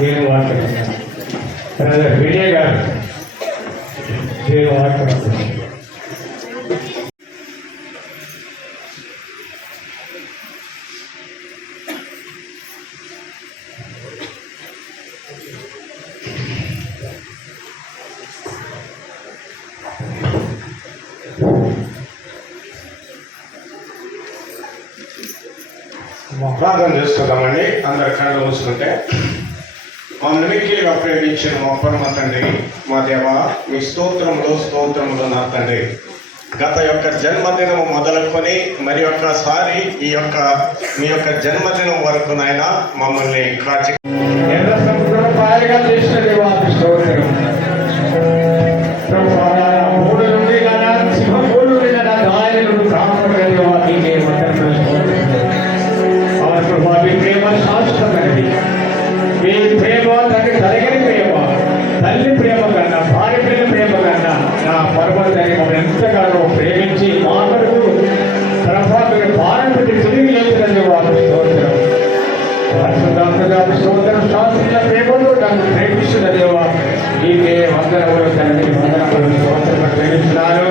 నేను మాట్లాడుతున్నాను. బ్రదర్ విజయ్ గారు నేను మాట్లాడుతున్నాను. ప్రార్థన చేసుకుందామండి. అందరి కళ్ళు మూసుకుంటే. మమ్మల్ని మిక్కిలిగా ప్రేమించిన మా పరమ తండ్రి, మా దేవ, మీ స్తోత్రములు నా తండ్రి. గత యొక్క జన్మదినం మొదలుకొని మరి ఒక్కసారి మీ యొక్క జన్మదినం వరకు నాయన మమ్మల్ని కాచి మీ ప్రేమ తల్లి తరగని ప్రేమ, తల్లి ప్రేమ కన్నా, భార్య పిల్లల ప్రేమ కన్నా నా పరమతల్లి మమ్మల్ని ఎంతగానో ప్రేమించి మా కొరకు ప్రభావిత భారం పెట్టి తిరిగి లేచినది వారు స్తోత్రం. స్తోత్రం. శాస్త్రీయ ప్రేమలో నన్ను ప్రేమిస్తున్న దేవా నీకే వందనములు తండ్రి, వందనములు స్తోత్రం ప్రేమిస్తున్నారు.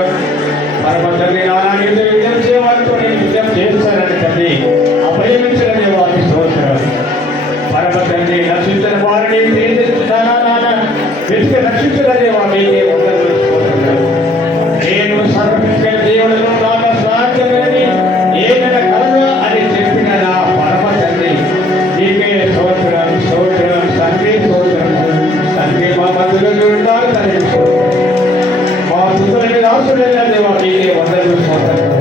పరమతల్లి నానా యుద్ధం చేయవారితో నేను యుద్ధం చేస్తానని తండ్రి అభయమించిన దేవాన్ని స్తోత్రం. పరమ తండ్రి రక్షించిన వారిని వెతికి రక్షించిన దేవా మీకే వందనములు స్తోత్రం. నేను సమర్పించిన దేవులను నాకు సాధ్యమని ఏదైనా కలగా అని చెప్పిన నా పరమ తండ్రి నీకే స్తోత్రం. తండ్రి స్తోత్రం. తండ్రి మా మధ్యలో ఉన్నారు తండ్రి మా సుతులని రాసుడైన దేవా మీకే వందనములు స్తోత్రం.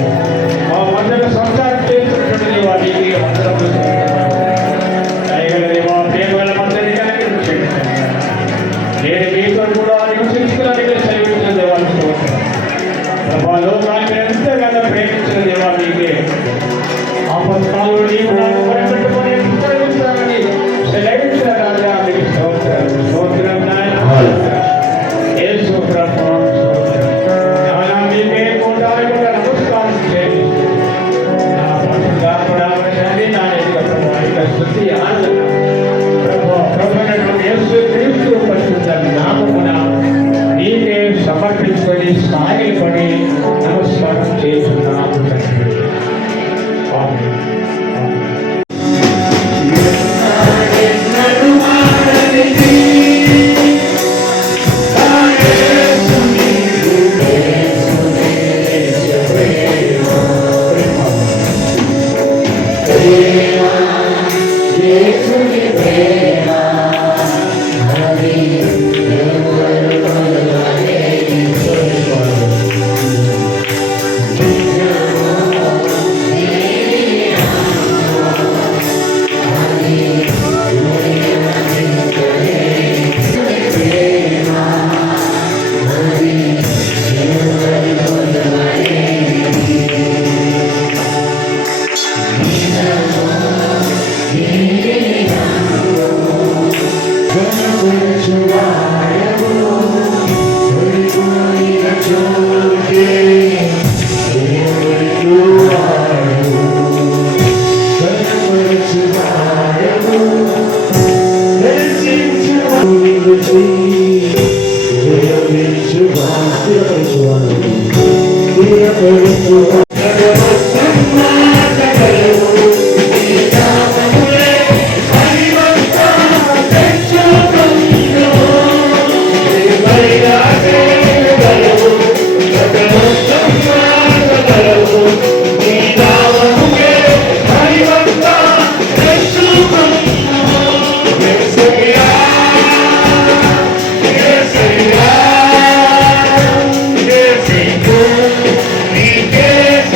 మా మధ్యలో సంసారం చేస్తున్నటువంటి దేవా మీకే వందనములు స్తోత్రం. నేను మీతో కూడా నివసించుకోవడానికి సెలవించిన దేవాన్ని స్తోత్రం. లోకాన్ని ఎంతగానో ప్రేమించిన దేవా మీకే ఆపత్కాలు నీవు నాకు మొరపెట్టుకొని విస్తరిస్తానని సెలవించిన రాజా మీకు స్తోత్రం. స్తోత్రం నాయన యేసు ప్రభువా స్తోత్రం. నాయన మీకే కోటాను కూడా నమస్కారం చేయండి. నా పట్టుగా కూడా తండ్రి నా యొక్క ప్రభువా స్తుతి ఆరాధన నామమున నీకే సమర్పించుకొని సాగిపడి నమస్కారం చేస్తున్నాము తండ్రి. Yeah.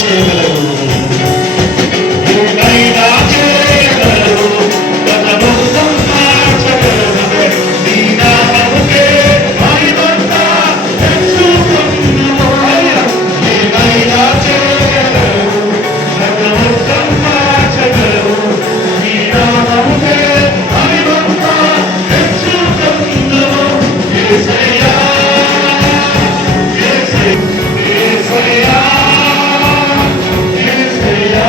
చేయగలవు, ఏమైనా చేయగలవు, గతమును మార్చగలవు. నీ నామముకే మహిమంతా తెచ్చుకొనుము. ఏమైనా చేయగలవు, గతమును మార్చగలవు. నీ నామముకే మహిమంతా తెచ్చుకొనుము. యేసయ్యా, యేసయ్యా, యేసయ్యా,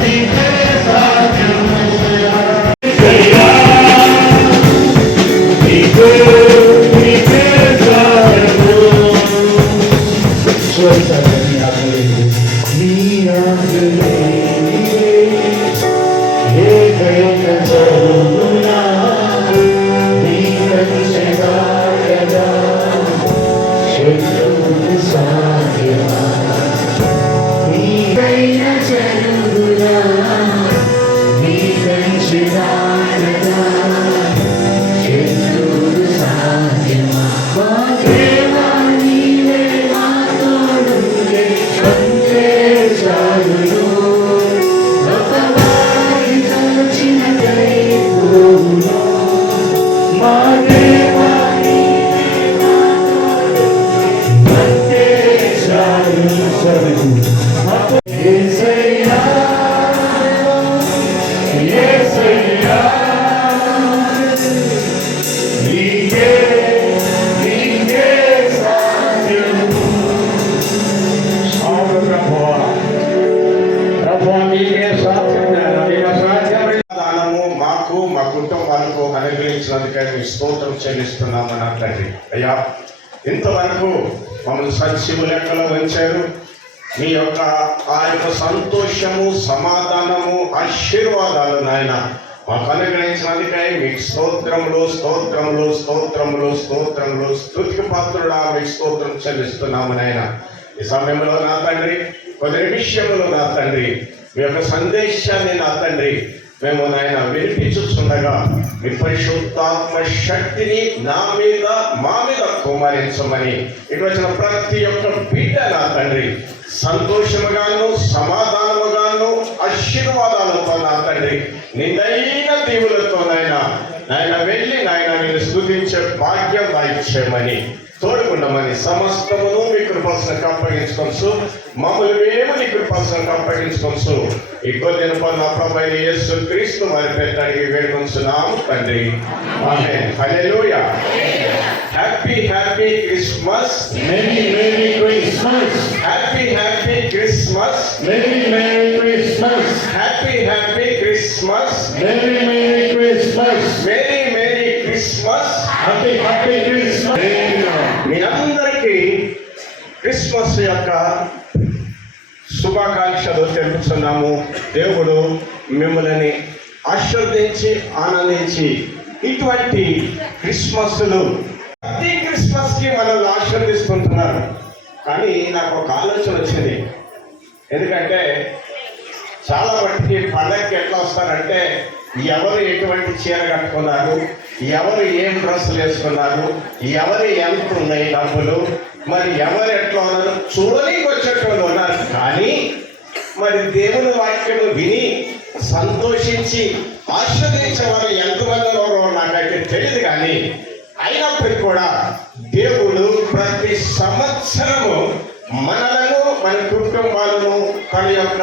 నీకే సాధ్యము. యేసయ్యా, నీకే సాధ్యము. నీ ఆజ్ఞలే ఏకైక జరుగునా, నీ కంచెదాయగా శత్రువుకు సాధ్యమా. నీకైన జరుగునా, నీ కంచెదాయగా శత్రువుకు సాధ్యమా. మా దేవా, నీవే మా తోడుండే అంతే చాలును. గొప్పవారి తలచిన దైవమును. మా దేవా, నీవే మా తోడుండే అంతే చాలును. యేసయ్యా, యేసయ్యా, నీకే సాధ్యము. అవును ప్రభువా, ప్రభువా నీకే సాధ్యం, నీకు సాధ్యమైన దానము మాకు మా కుటుంబాలకు అనుగ్రహించినందుకే మీ స్తోత్రం చెల్లిస్తున్నామని తండ్రి. అయ్యా, ఇంతవరకు మమ్మల్ని సజీవ లెక్కలో ఉంచారు. మీ యొక్క ఆ యొక్క సంతోషము, సమాధానము, ఆశీర్వాదాలు నాయన మాకు అనుగ్రహించినందుకై మీకు స్తోత్రములు స్తోత్రములు స్తోత్రములు స్తోత్రములు. స్తుతికి పాత్రుడా మీకు స్తోత్రం చెల్లిస్తున్నాము నాయన. ఈ సమయంలో నా తండ్రి, కొన్ని నిమిషములు నా తండ్రి, మీ యొక్క సందేశాన్ని నా తండ్రి మేము నాయన వినిపించుచుండగా మీ పరిశుద్ధాత్మ శక్తిని నా మీద, మా మీద కుమరించమని ఇటు వచ్చిన ప్రతి ఒక్క బిడ్డ నా తండ్రి సంతోషముగాను, సమాధానముగాను, ఆశీర్వాదాలతో నా తండ్రి నిండైన దీవులతో నాయన వెళ్ళి నాయన నేను స్తుతించే భాగ్యం దయచేయమని, తోడుకుండమని సమస్తమును మీ కృపాసనకు అప్పగించుకోవచ్చు. మమ్మల్ని మేము నీ కృపాసనకు అప్పగించుకోవచ్చు. ఈ కొద్ది నా ప్రభు యేసు క్రీస్తు వారి పేరు అడిగి వేడుకొంచున్నాము తండ్రి. Amen. Hallelujah. Happy happy Christmas. Merry, Merry Christmas. Happy happy Christmas. Merry, Merry Christmas. Happy happy Christmas. Merry, Merry Christmas. Merry merry Christmas. Happy, Happy Christmas. మీ అందరికీ క్రిస్మస్ యొక్క శుభాకాంక్షలు తెలుపుతున్నాము. దేవుడు మిమ్మల్ని ఆశీర్వదించి ఆనందించి ఇటువంటి క్రిస్మస్లు ప్రతి క్రిస్మస్ కి మనల్ని ఆశీర్వదిస్తుంటున్నారు. కానీ నాకు ఒక ఆలోచన వచ్చింది. ఎందుకంటే చాలా మట్టికి పండగకి ఎట్లా వస్తారంటే ఎవరు ఎటువంటి చీర కట్టుకున్నారు, ఎవరు ఏం డ్రెస్సులు వేసుకున్నారు, ఎవరు ఎంత ఉన్నాయి డబ్బులు, మరి ఎవరు ఎట్లా ఉన్నారు చూడడానికి వచ్చేటువంటి ఉన్నారు. కానీ మరి దేవుని వాక్యం విని సంతోషించి ఆస్వాదించే వారు ఎంతమంది ఉన్నారో నాకైతే తెలియదు. కానీ అయినప్పటికీ కూడా దేవుడు ప్రతి సంవత్సరము మనలను, మన కుటుంబాలను తన యొక్క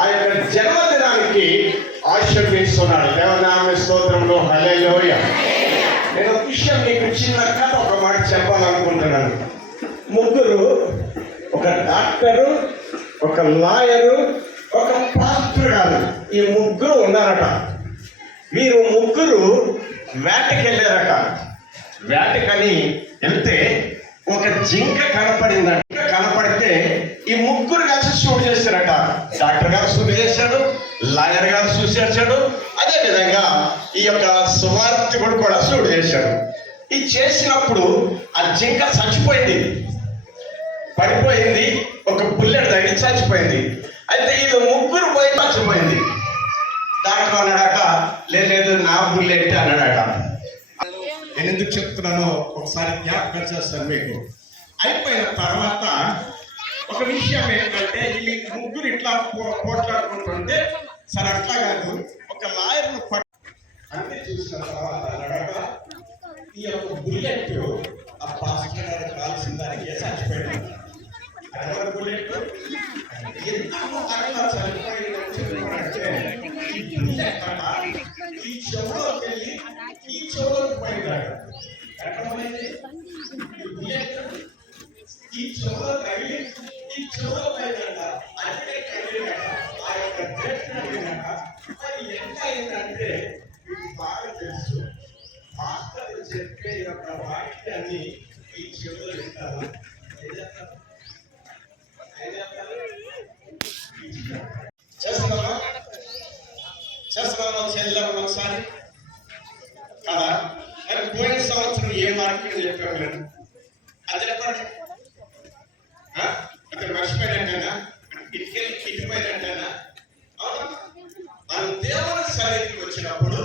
ఆ యొక్క జన్మదినానికి ఆశీర్వదిస్తున్నాడు. దేవనామ స్తోత్రంలో హల్లెలూయా. నేను ఒక విషయం మీకు చిన్న కథ ఒక మాట చెప్పాలనుకుంటున్నాను. ముగ్గురు, ఒక డాక్టరు, ఒక లాయరు, ఒక పాస్టర్ గారు, ఈ ముగ్గురు ఉన్నారట. వీరు ముగ్గురు వేటకి వెళ్ళారట. వేటకని వెళ్తే ఒక జింక కనపడిందట. కనపడితే ఈ ముగ్గురు కలిసి షూట్ చేశారట. డాక్టర్ గారు షూట్ చేశాడు, లాయర్ గారు షూట్ చేశాడు, అదే విధంగా ఈ యొక్క సువార్థికుడు కూడా షూట్ చేశాడు. ఇది చేసినప్పుడు ఆ జింక చచ్చిపోయింది, పడిపోయింది, ఒక బుల్లెట్ తగిలి చచ్చిపోయింది. అయితే ఇది ముగ్గురు పోయి చచ్చిపోయింది. డాక్టర్ అన్నాడట, లేదు నా బుల్లెట్ అన్నాడట. నేను ఎందుకు చెప్తున్నానో ఒకసారి జ్ఞాపకం చేస్తాను మీకు. అయిపోయిన తర్వాత ఒక విషయం ఏంటంటే ఈ ముగ్గురు ఇట్లా పోట్లాడుకుంటుంటే సరే అట్లా కాదు ఒక లాయర్ను అన్ని చూసిన తర్వాత అన్నాడట, ఈ యొక్క బుల్లెట్ ఆ పాస్టర్ గారు కాల్సిన దానికి చచ్చిపోయాడు. అదే బుల్లెట్ ఎందుకు అట్లా చనిపోయిందని చెప్పాడంటే ఈ బుల్లెట్ ఈ చెవులోకి వెళ్ళి ఈ చెవులోకి పోయినాడు. ఎక్కడ పోయింది ఈ బుల్లెట్? ఈ చెవులో తగిలి ఈ చెవులో పోయిందంట. అంటే ఆ యొక్క డ్రెస్ అది ఎంత అయిందంటే మీకు బాగా తెలుసు. మాస్టర్లు చెప్పే యొక్క వాక్యాన్ని ఈ చెవులో వింటారు. చేస్తున్నామా చెల్లాము ఒకసారి కదా. మరి పోయిన సంవత్సరం ఏ వాక్యం చెప్పాము నేను? అది చెప్పండి. అతను మర్చిపోయినట్టేనా? ఇటుపోయినట్టేనా? మనం దేవుని సన్నిధికి వచ్చినప్పుడు